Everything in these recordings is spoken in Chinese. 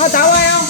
好，打我哟。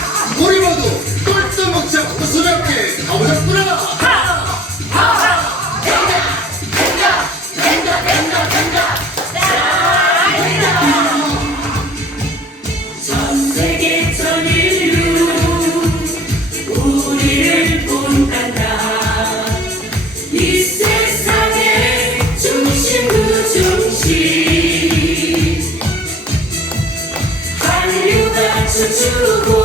曾经路过。